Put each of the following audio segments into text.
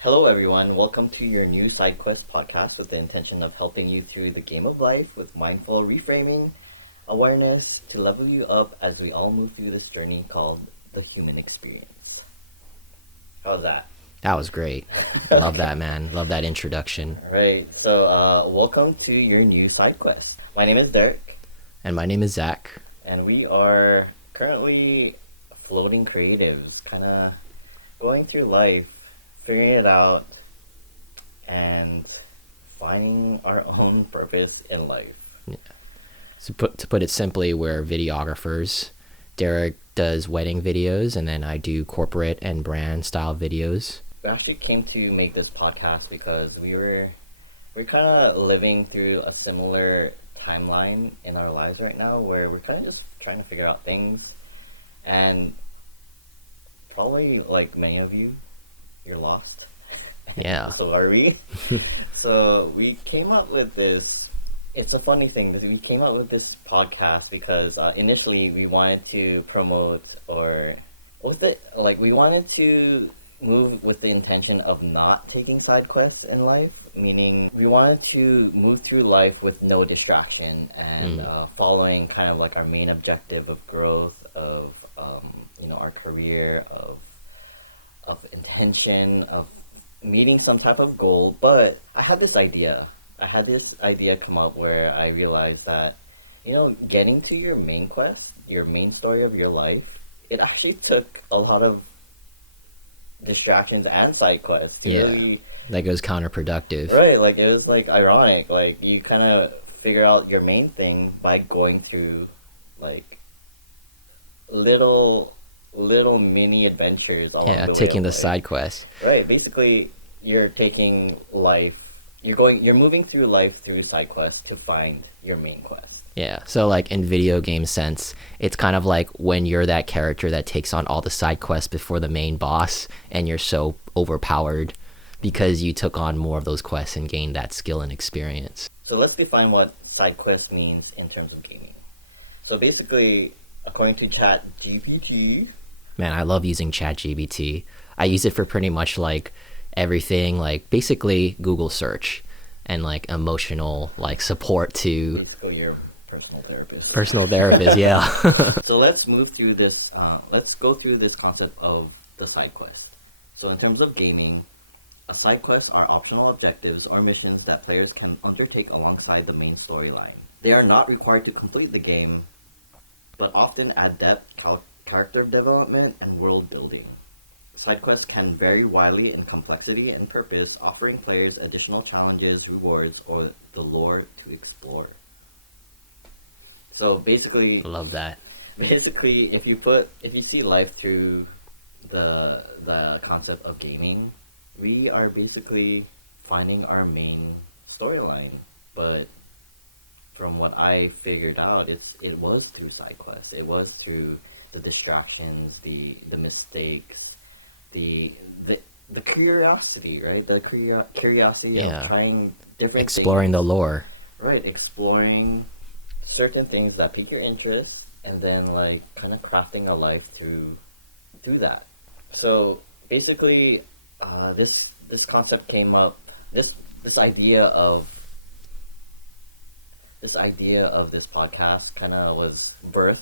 Hello, everyone. Welcome to your new Side Quest podcast with the intention of helping you through the game of life with mindful reframing, awareness to level you up as we all move through this journey called the human experience. How's that? That was great. Love that, man. Love that introduction. All right. So, welcome to your new Side Quest. My name is Derek, And my name is Zach. and we are currently floating creatives, kind of going through life, figuring it out, and finding our own purpose in life. So to put it simply, we're videographers. Derek does wedding videos, and then I do corporate and brand style videos. We actually came to make this podcast because we're kind of living through a similar timeline in our lives right now, where we're kind of just trying to figure out things, and probably like many of you, you're lost. Yeah. So are we? So we came up with this. It's a funny thing. We came up with this podcast because initially we wanted to promote, or what was it? Like, we wanted to move with the intention of not taking side quests in life, meaning we wanted to move through life with no distraction and following kind of like our main objective of growth, of our career, of intention, of meeting some type of goal. But I had this idea come up where I realized that, getting to your main quest, your main story of your life, it actually took a lot of distractions and side quests to really, that goes counterproductive. right, like it was like ironic, like you kind of figure out your main thing by going through like little mini adventures along the way taking of the life. side quest. Right, basically you're taking life, you're moving through life through side quests to find your main quest. Yeah, so like in video game sense, it's kind of like when you're that character that takes on all the side quests before the main boss, and you're so overpowered because you took on more of those quests and gained that skill and experience. So let's define what side quest means in terms of gaming. So basically, according to ChatGPT, Man, I love using ChatGPT. I use it for pretty much like everything, like basically Google search and like emotional like support to basically your personal therapist. personal therapist. Yeah. So let's move through this. Let's go through this concept of the side quest. So in terms of gaming, a side quest are optional objectives or missions that players can undertake alongside the main storyline. They are not required to complete the game, but often add depth, character development, and world building. Side quests can vary widely in complexity and purpose, offering players additional challenges, rewards, or the lore to explore. So basically, Love that. basically, if you see life through the concept of gaming, we are basically finding our main storyline. But from what I figured out, it was through side quests. It was through the distractions, the mistakes, the curiosity, right? The curiosity of trying different Exploring the lore. right, exploring certain things that pique your interest, and then like kind of crafting a life through that. So basically, this concept came up. This idea of this podcast kind of was birthed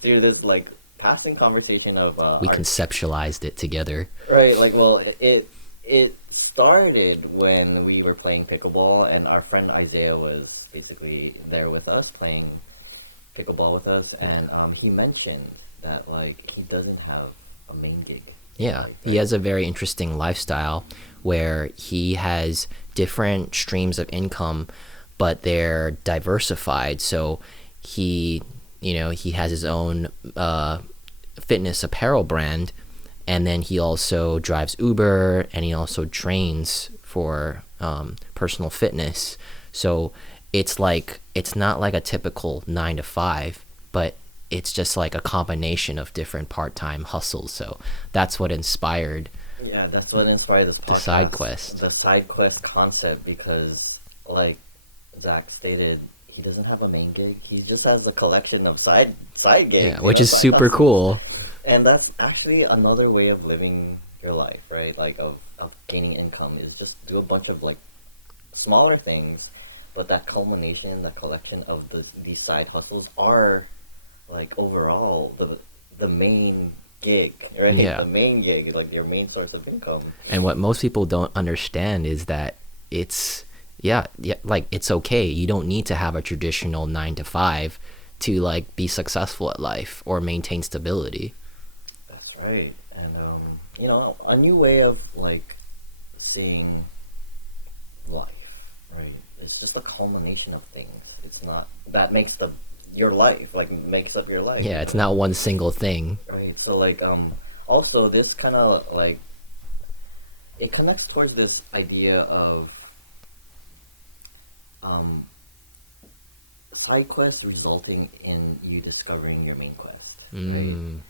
through this like passing conversation of We conceptualized it together. right, like, well, it started when we were playing pickleball, and our friend Isaiah was basically there with us playing pickleball with us, and he mentioned that like he doesn't have a main gig. Yeah, he has a very interesting lifestyle where he has different streams of income, but they're diversified. So he has his own fitness apparel brand, and then he also drives Uber, and he also trains for personal fitness. So it's not like a typical 9 to 5, but it's just like a combination of different part-time hustles. So that's what inspired that's what inspired this podcast, the side quest. the side quest concept, because like Zach stated, he doesn't have a main gig. He just has a collection of side gigs. Yeah, which is super cool. And that's actually another way of living your life, right? Like of gaining income is just do a bunch of like smaller things, but that culmination, that collection of these side hustles are like overall the main gig, right? Yeah. The main gig, like your main source of income. And what most people don't understand is that it's yeah, like it's okay. You don't need to have a traditional 9 to 5 to like be successful at life or maintain stability. That's right. And a new way of like seeing life, right? It's just a culmination of things. It's not that makes the your life, like makes up your life, Yeah, it's not one single thing. right? So like also this kind of like it connects towards this idea of um side quests resulting in you discovering your main quest, right? Mm,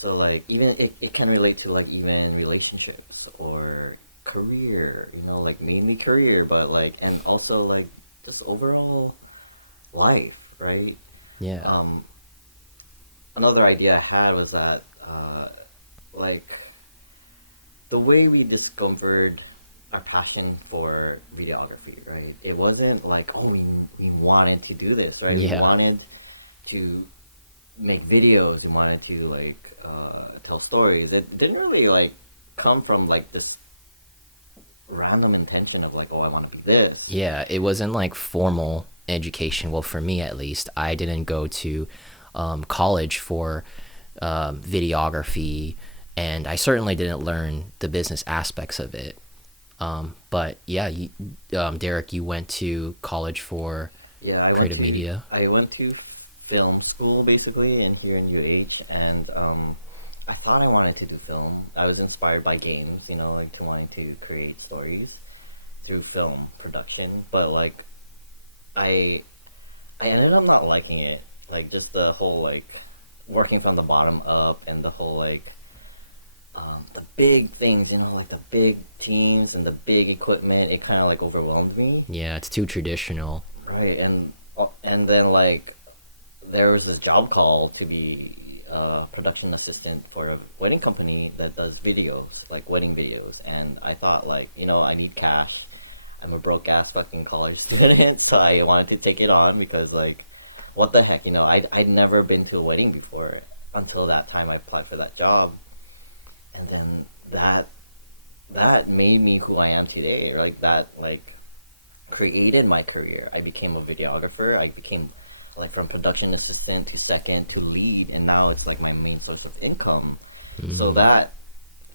So like even it can relate to like even relationships or career, like mainly career, but like and also like just overall life, right? yeah. Um, Another idea I had was that like the way we discovered our passion for videography, right? It wasn't like we wanted to do this, right? We Yeah. wanted to make videos. We wanted to like tell stories. It didn't really like come from like this random intention of like, oh, I want to be this. Yeah, it wasn't like formal education. Well, for me at least, I didn't go to college for videography, and I certainly didn't learn the business aspects of it. But yeah, Derek, you went to college for Yeah, creative media. I went to film school basically in here in UH, and I thought I wanted to do film. I was inspired by games, like to wanting to create stories through film production, but like I I ended up not liking it. Like just the whole like working from the bottom up and the whole like the big things, like the big teams and the big equipment. It kind of like overwhelmed me, Yeah, it's too traditional. right? And then like there was a job call to be a production assistant for a wedding company that does videos, like wedding videos. And I thought like, I need cash. I'm a broke ass fucking college student, so I wanted to take it on because like, what the heck, I'd never been to a wedding before until that time I applied for that job, and then that made me who I am today. Like that like created my career. I became a videographer. I became like from production assistant to second to lead, and now it's like my main source of income. So Mm.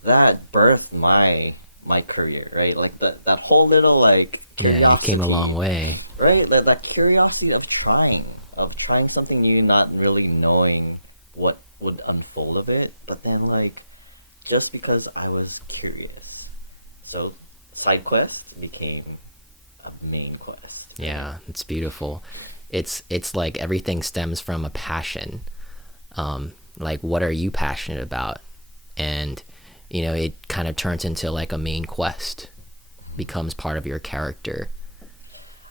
that birthed my career, right? Like that whole little like Yeah, you came a long curiosity, way. right? That curiosity of trying something new, not really knowing what would unfold of it, but then like just because I was curious. So side quest became a main quest. Yeah, it's beautiful. It's like everything stems from a passion. Like what are you passionate about? And it kind of turns into like a main quest, becomes part of your character.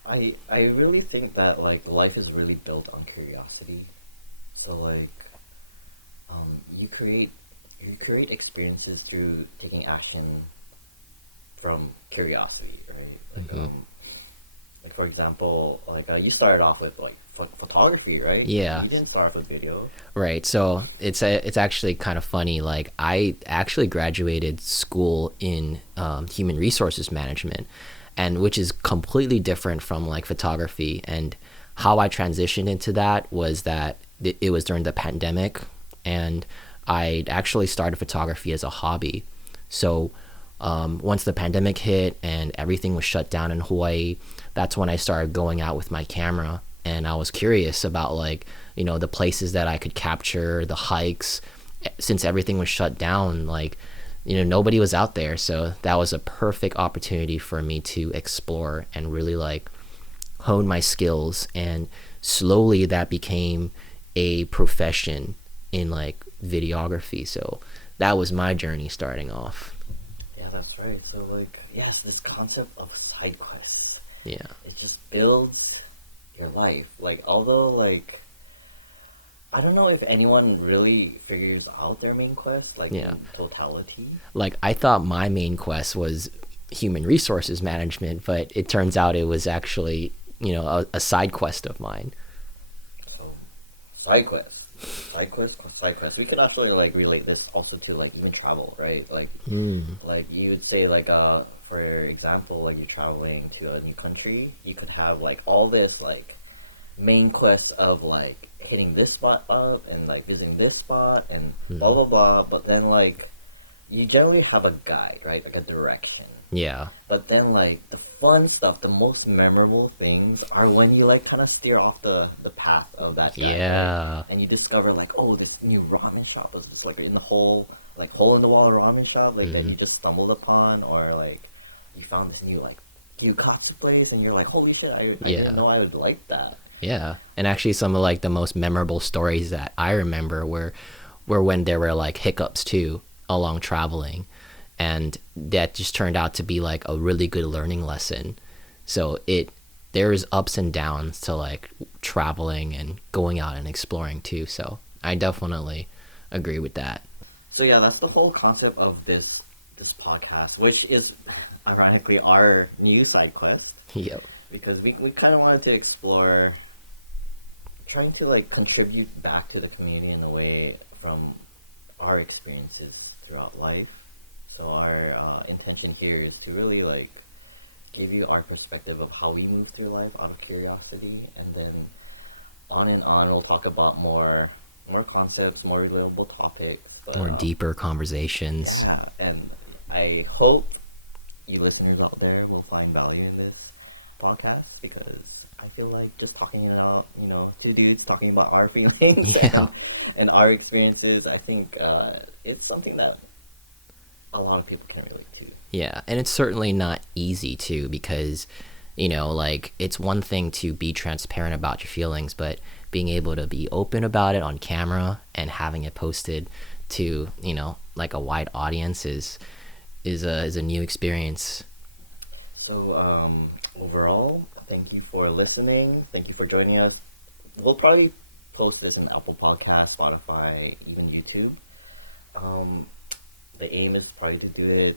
I really think that like life is really built on curiosity. So like you create experiences through taking action from curiosity, right? Hmm. Like for example, like you started off with like photography, right? Yeah. You didn't start with video. Right. So it's actually kind of funny. Like I actually graduated school in human resources management, and which is completely different from like photography. And how I transitioned into that was that it was during the pandemic, and I actually started photography as a hobby. So once the pandemic hit and everything was shut down in Hawaii, that's when I started going out with my camera, and I was curious about like the places that I could capture, the hikes, since everything was shut down. Like nobody was out there, so that was a perfect opportunity for me to explore and really like hone my skills, and slowly that became a profession in like videography. So that was my journey starting off. Yeah, that's right. So like yes, this concept of side quests, Yeah. it just builds your life. Like although like I don't know if anyone really figures out their main quest, like Yeah. in totality. Like, I thought my main quest was human resources management, but it turns out it was actually, a side quest of mine. So, side quest. Side quest or side quest. We could actually like relate this also to like even travel, right? Like you would say like for example, like you're traveling to a new country, you could have like all this like main quest of like hitting this spot up and like visiting this spot and blah blah blah. But then like you generally have a guide, right? Like a direction. Yeah. But then, like, the fun stuff, the most memorable things are when you, like, kind of steer off the path of that guy. Yeah. Right? And you discover, like, oh, this new ramen shop was just, like, in the hole, like, hole-in-the-wall ramen shop, like, that you just stumbled upon. Or, like, you found this new, like, gyukatsu place, and you're like, holy shit, I didn't know I would like that. Yeah. And actually, some of, like, the most memorable stories that I remember were when there were, like, hiccups, too, along traveling. And that just turned out to be like a really good learning lesson. So there's ups and downs to like traveling and going out and exploring too. So I definitely agree with that. So yeah, that's the whole concept of this podcast, which is ironically our new side quest. Yep. Because we kind of wanted to explore trying to like contribute back to the community in a way from our experiences throughout life. So our intention here is to really like give you our perspective of how we move through life out of curiosity, and then on and on we'll talk about more concepts, more relatable topics, but, more deeper conversations. Yeah, and I hope you listeners out there will find value in this podcast, because I feel like just talking it out, two dudes talking about our feelings and our experiences, I think it's something that a lot of people can relate to. Yeah, and it's certainly not easy too, because like, it's one thing to be transparent about your feelings, but being able to be open about it on camera and having it posted to like a wide audience is a new experience. So overall, thank you for listening. Thank you for joining us. We'll probably post this in Apple Podcasts, Spotify, even YouTube. The aim is probably to do it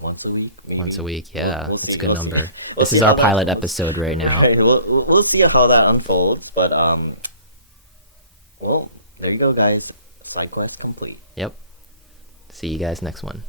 once a week. Maybe. Once a week, yeah. We'll That's see. a good number. We'll This see is how our that- pilot episode right now. Right, we'll see how that unfolds. But well, there you go, guys. Side quest complete. Yep. See you guys next one.